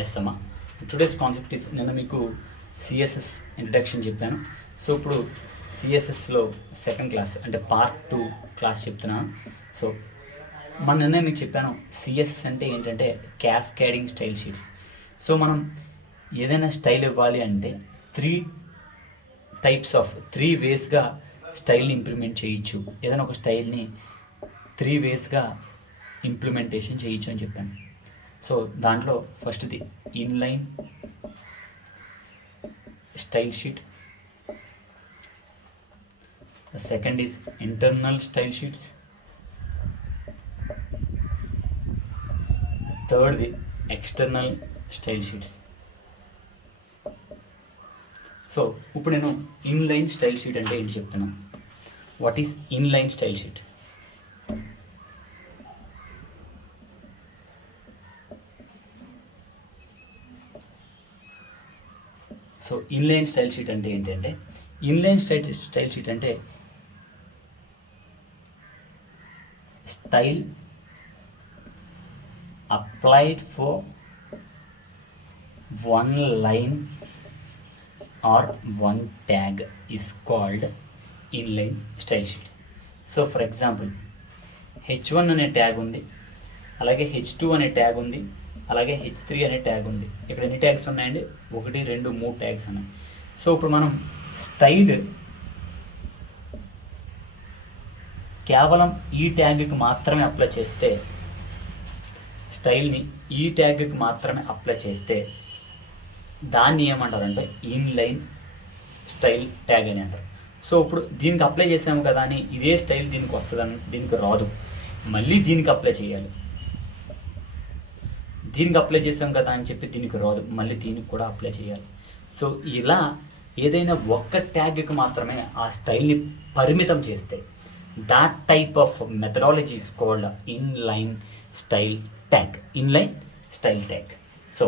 Yes అమ్మా. Today's concept is నేను మీకు సిఎస్ఎస్ ఇంట్రడక్షన్ చెప్పాను. సో ఇప్పుడు సిఎస్ఎస్లో సెకండ్ క్లాస్ అంటే పార్ట్ 2 క్లాస్ చెప్తున్నాను. సో నిన్నే మీకు చెప్పాను సిఎస్ఎస్ అంటే ఏంటంటే క్యాస్కేడింగ్ స్టైల్ షీట్స్. సో మనం ఏదైనా స్టైల్ ఇవ్వాలి అంటే 3 వేస్గా స్టైల్ని ఇంప్లిమెంట్ చేయొచ్చు. ఏదైనా ఒక స్టైల్ని 3 వేస్గా ఇంప్లిమెంటేషన్ చేయొచ్చు అని చెప్పాను. సో దాంట్లో ఫస్ట్ది inline style sheet, the second is internal style sheets, థర్డ్ది ఎక్స్టర్నల్ స్టైల్ షీట్స్. సో ఇప్పుడు నేను ఇన్లైన్ స్టైల్ షీట్ అంటే ఏంటి చెప్తున్నాను. What is inline style sheet? So inline style sheet అంటే ఏంటంటే ఇన్లైన్ స్టైల్ షీట్ అంటే style applied for one line or one tag is called inline style sheet. So for example H1 అనే tag ఉంది, అలాగే H2 అనే tag ఉంది, అలాగే H3 అనే ట్యాగ్ ఉంది. ఇక్కడ ఎన్ని ట్యాగ్స్ ఉన్నాయండి? 1 2 3 ట్యాగ్స్ ఉన్నాయి. సో ఇప్పుడు మనం స్టైల్ కేవలం ఈ ట్యాగ్కి మాత్రమే అప్లై చేస్తే, స్టైల్ని ఈ ట్యాగ్కి మాత్రమే అప్లై చేస్తే దాన్ని ఏమంటారంటే ఇన్లైన్ స్టైల్ ట్యాగ్ అని అంటారు. సో ఇప్పుడు దీనికి అప్లై చేసాము కదా అని ఇదే స్టైల్ దీనికి వస్తుందని దీనికి రాదు, మళ్ళీ దీనికి అప్లై చేయాలి. దీనికి అప్లై చేసాం కదా అని చెప్పి దీనికి రాదు, మళ్ళీ దీనికి కూడా అప్లై చేయాలి. సో ఇలా ఏదైనా ఒక్క ట్యాగ్కి మాత్రమే ఆ స్టైల్ని పరిమితం చేస్తే that type of methodology is called inline style tag. Inline style tag. So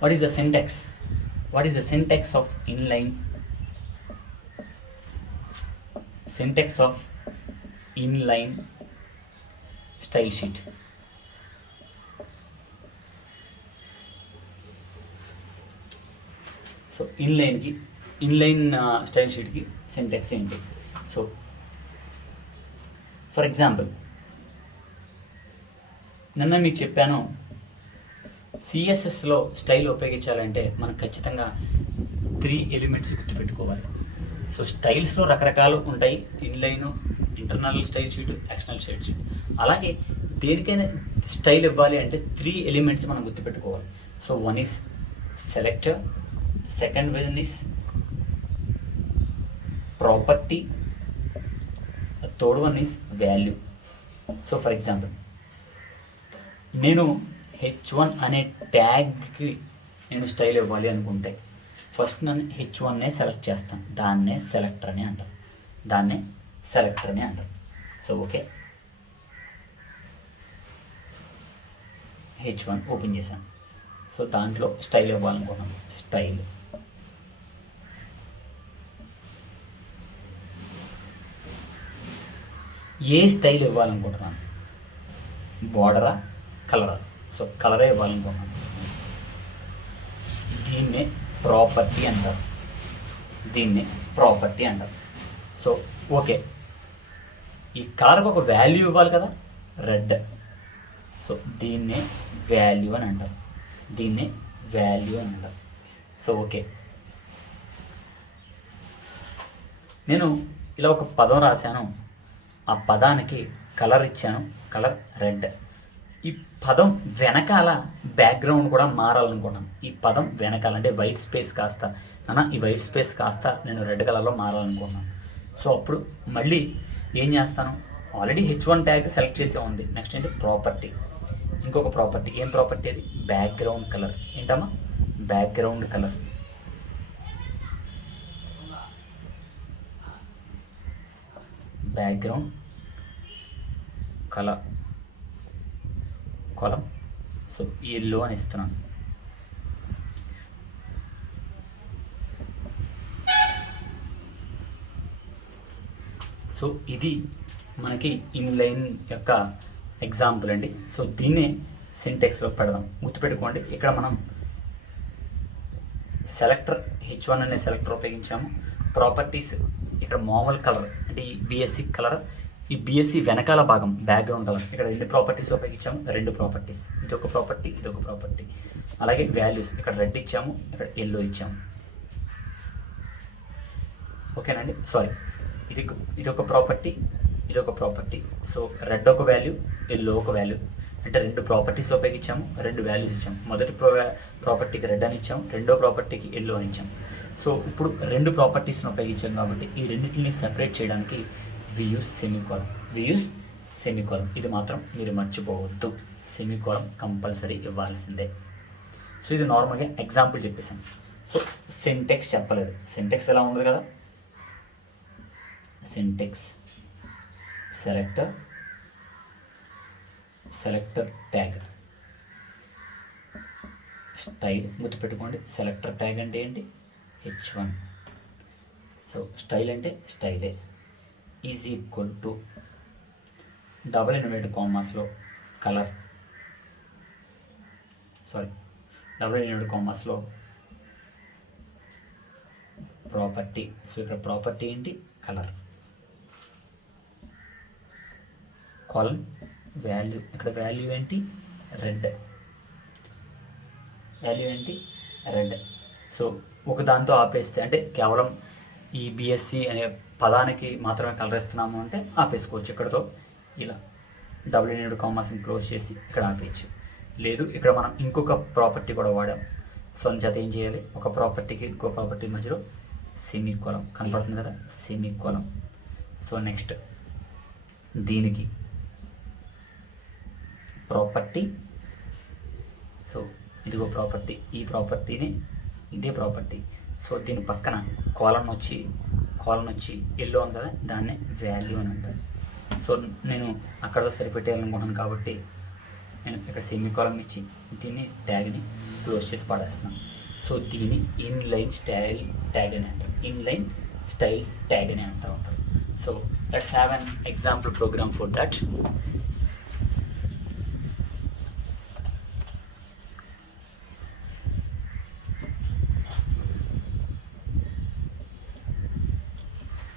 what is the syntax? What is the syntax of inline? Syntax of inline style sheet. So inline style షీట్కి syntax ఏంటి? So for example నిన్న మీకు చెప్పాను సిఎస్ఎస్లో style ఉపయోగించాలంటే మనం ఖచ్చితంగా 3 elements గుర్తుపెట్టుకోవాలి. So స్టైల్స్లో రకరకాలు ఉంటాయి, inline, internal style sheet, external style sheet. అలాగే దేనికైనా స్టైల్ ఇవ్వాలి అంటే 3 ఎలిమెంట్స్ మనం గుర్తుపెట్టుకోవాలి. So one is selector, second one is property, third one is value. So for example నేను H1 అనే ట్యాగ్కి నేను స్టైల్ ఇవ్వాలి అనుకుంటే ఫస్ట్ నేను H1నే సెలెక్ట్ చేస్తాను, దాన్నే సెలెక్టర్ అని అంటారు, సో ఓకే, H1 ఓపెన్ చేశాను. సో దాంట్లో స్టైల్ ఇవ్వాలనుకున్నాను, స్టైల్ ఏ స్టైల్ ఇవ్వాలనుకుంటున్నాను, బార్డరా, కలరా? సో కలరే ఇవ్వాలనుకున్నాను, దీన్నే ప్రాపర్టీ అంటారు. సో ఓకే, ఈ కలర్కి ఒక వాల్యూ ఇవ్వాలి కదా, రెడ్. సో దీన్నే వాల్యూ అని అంటారు. సో ఓకే, నేను ఇలా ఒక పదం రాశాను, ఆ పదానికి కలర్ ఇచ్చాను, కలర్ రెడ్. ఈ పదం వెనకాల బ్యాక్గ్రౌండ్ కూడా మారాలనుకున్నాను. ఈ పదం వెనకాల అంటే వైట్ స్పేస్ కాస్త నేను రెడ్ కలర్లో మారాలనుకున్నాను. సో అప్పుడు మళ్ళీ ఏం చేస్తాను, ఆల్రెడీ H1 ట్యాగ్ సెలెక్ట్ చేసే ఉంది. నెక్స్ట్ ఏంటి, ప్రాపర్టీ. ఇంకొక ప్రాపర్టీ, ఏం ప్రాపర్టీ అది? Background colour. ఏంటమ్మా? Background colour. Colon. So yellow అని ఇస్తున్నాను. సో ఇది మనకి ఇన్లైన్ యొక్క ఎగ్జాంపుల్ అండి. సో దీన్నే సింటెక్స్లో పెడదాం. గుర్తుపెట్టుకోండి, ఇక్కడ మనం సెలెక్టర్ H1 అనే సెలెక్టర్ ఉపయోగించాము. ప్రాపర్టీస్ ఇక్కడ మామూలు కలర్ అంటే ఈ బిఎస్సి కలర్, ఈ బిఎస్సి వెనకాల భాగం బ్యాక్గ్రౌండ్ కలర్, ఇక్కడ 2 ప్రాపర్టీస్ ఉపయోగించాము. 2 ప్రాపర్టీస్, ఇది ఒక ప్రాపర్టీ, ఇది ఒక ప్రాపర్టీ. అలాగే వాల్యూస్ ఇక్కడ రెడ్ ఇచ్చాము, ఇక్కడ ఎల్లో ఇచ్చాము. ఓకేనండి. సారీ, ఇది ఒక ప్రాపర్టీ, ఇది ఒక ప్రాపర్టీ. సో రెడ్ ఒక వాల్యూ, ఎల్లో ఒక వాల్యూ, అంటే 2 ప్రాపర్టీస్ ఉపయోగించాము, 2 వాల్యూస్ ఇచ్చాము. మొదటి ప్రాపర్టీకి రెడ్ అని ఇచ్చాము, రెండో ప్రాపర్టీకి ఎల్లో అని ఇచ్చాము. సో ఇప్పుడు 2 ప్రాపర్టీస్ని ఉపయోగించాము కాబట్టి ఈ రెండింటిని సెపరేట్ చేయడానికి వి యూస్ సెమీకోలం. ఇది మాత్రం మీరు మర్చిపోవద్దు, సెమీకోలం కంపల్సరీ ఇవ్వాల్సిందే. సో ఇది నార్మల్గా ఎగ్జాంపుల్ చెప్పేసాను. సో సింటెక్స్ చెప్పలేదు. సింటెక్స్ ఎలా ఉండదు కదా, సింటెక్స్ సెలెక్టర్ ట్యాగ్, స్టైల్ గుర్తుపెట్టుకోండి. సెలెక్టర్ ట్యాగ్ అంటే ఏంటి, H1. సో స్టైల్ అంటే స్టైలే, is equal to double inverted కామాస్లో కలర్, డబుల్ ఇన్వర్టెడ్ కామాస్లో ప్రాపర్టీ. సో ఇక్కడ ప్రాపర్టీ ఏంటి, కలర్, కాలమ్ వాల్యూ, ఇక్కడ వాల్యూ ఏంటి, రెడ్, సో ఒక దాంతో ఆపేస్తే అంటే కేవలం ఈ బిఎస్సి అనే పదానికి మాత్రమే కలర్ ఇస్తున్నాము అంటే ఆపేసుకోవచ్చు. ఇక్కడతో ఇలా డబుల్ ఇన్వర్టెడ్ కామాస్ని క్లోజ్ చేసి ఇక్కడ ఆపేయచ్చు. లేదు ఇక్కడ మనం ఇంకొక ప్రాపర్టీ కూడా వాడాం. సో అంచేత ఏం చేయాలి, ఒక ప్రాపర్టీకి ఇంకో ప్రాపర్టీ మధ్యలో సెమీకోలం కనపడుతుంది కదా, సెమీకోలం. సో నెక్స్ట్ దీనికి ప్రాపర్టీ, సో ఇదిగో ప్రాపర్టీ, ఈ ప్రాపర్టీని ఇదే ప్రాపర్టీ. సో దీని పక్కన కాలన్ వచ్చి ఎల్లో ఉంది కదా, దాన్నే వాల్యూ అని అంటారు. సో నేను అక్కడతో సరిపెట్టేయాలనుకుంటున్నాను కాబట్టి నేను ఇక్కడ సెమీకోలం ఇచ్చి దీన్ని ట్యాగ్ని క్లోజ్ చేసి పడేస్తున్నాను. సో దీన్ని ఇన్లైన్ స్టైల్ ట్యాగ్ అని అంటారు. So let's have an example programme for that.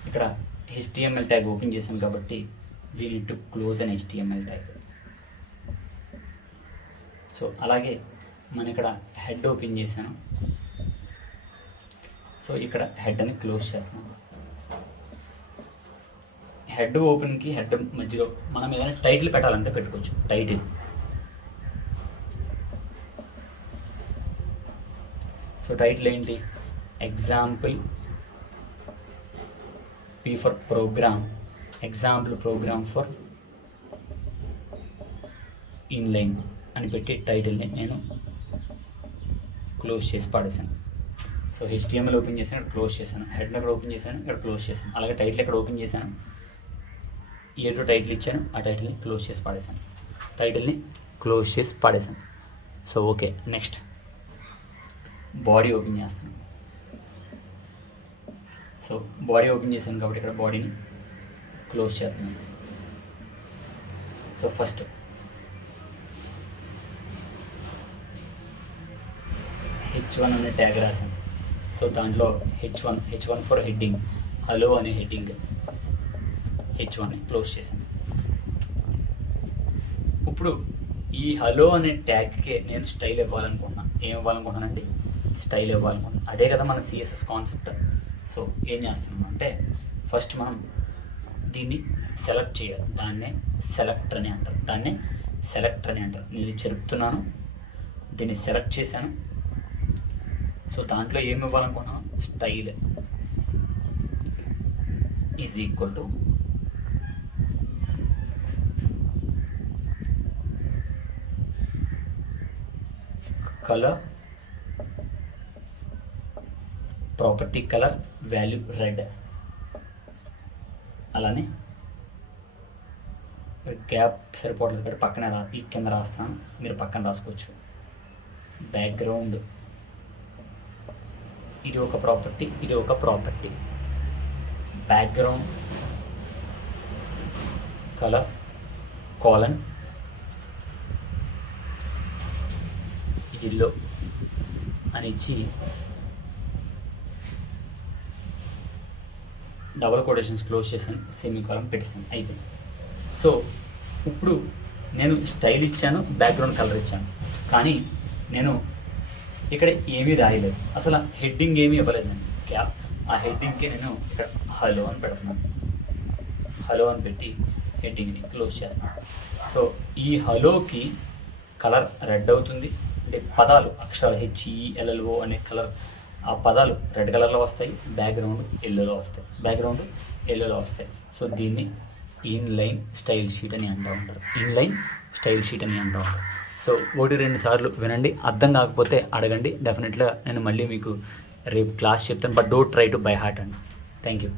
ఇక్కడ HTML ట్యాగ్ ఓపెన్ చేశాను కాబట్టి we need to close an HTML tag. So అలాగే మనం ఇక్కడ హెడ్ ఓపెన్ చేశాను. సో ఇక్కడ హెడ్ అని క్లోజ్ చేస్తున్నాను. హెడ్ ఓపెన్కి హెడ్ మధ్యలో మనం ఏదైనా టైటిల్ పెట్టాలంటే పెట్టుకోవచ్చు. టైటిల్, సో టైటిల్ ఏంటి, example, P for program, example programme for inline అని పెట్టి టైటిల్ని నేను క్లోజ్ చేసి పడేసాను. సో HTML ఓపెన్ చేశాను, ఇక్కడ క్లోజ్ చేశాను. హెడ్ ఇక్కడ ఓపెన్ చేశాను, ఇక్కడ క్లోజ్ చేశాను. అలాగే టైటిల్ ఇక్కడ ఓపెన్ చేశాను, ఏదో టైటిల్ ఇచ్చాను, ఆ టైటిల్ని క్లోజ్ చేసి పడేసాను. So okay, next body open చేస్తాను. సో బాడీ ఓపెన్ చేశాను కాబట్టి ఇక్కడ బాడీని క్లోజ్ చేస్తున్నాను. సో ఫస్ట్ H1 అనే ట్యాగ్ రాశాను. సో దాంట్లో H1 ఫర్ హెడ్డింగ్, హలో అనే హెడ్డింగ్, H1ని క్లోజ్ చేశాను. ఇప్పుడు ఈ హలో అనే ట్యాగ్కి నేను స్టైల్ ఇవ్వాలనుకుంటున్నాను. ఏం ఇవ్వాలనుకుంటున్నానండి, స్టైల్ ఇవ్వాలనుకుంటున్నాను. అదే కదా మన CSS కాన్సెప్ట్. సో ఏం చేస్తున్నాం అంటే ఫస్ట్ మనం దీన్ని సెలెక్ట్ చేయాలి. దాన్నే సెలెక్టర్ అని అంటారు. నేను చెప్తున్నాను, దీన్ని సెలెక్ట్ చేశాను. సో దాంట్లో ఏమి ఇవ్వాలనుకుంటున్నాను, style is equal to colour, property colour, value red. అలానే గ్యాప్ సరిపోవట్లేదు కాబట్టి పక్కనే ఈ కింద రాస్తాను, మీరు పక్కన రాసుకోవచ్చు. బ్యాక్గ్రౌండ్, ఇది ఒక property. Background colour colon yellow అని ఇచ్చి డబల్ కొటేషన్స్ క్లోజ్ చేశాను, సెమీకోలన్ పెట్టేసాను, అయిపోయింది. సో ఇప్పుడు నేను స్టైల్ ఇచ్చాను, బ్యాక్గ్రౌండ్ కలర్ ఇచ్చాను, కానీ నేను ఇక్కడ ఏమీ రాయలేదు, అసలు హెడ్డింగ్ ఏమీ ఇవ్వలేదండి. ఆ హెడ్డింగ్కి నేను ఇక్కడ హలో అని పెడుతున్నాను, హలో అని పెట్టి హెడ్డింగ్ని క్లోజ్ చేస్తున్నాను. సో ఈ హలోకి కలర్ రెడ్ అవుతుంది, అంటే పదాలు అక్షరాలు HELLO అనే కలర్, ఆ పదాలు రెడ్ కలర్లో వస్తాయి, బ్యాక్గ్రౌండ్ ఎల్లోలో వస్తాయి. సో దీన్ని ఇన్లైన్ స్టైల్ షీట్ అని అంటూ ఉంటారు, సో 1-2 సార్లు వినండి, అర్థం కాకపోతే అడగండి, డెఫినెట్గా నేను మళ్ళీ మీకు రేపు క్లాస్ చెప్తాను, but don't try to by heart అండి. Thank you.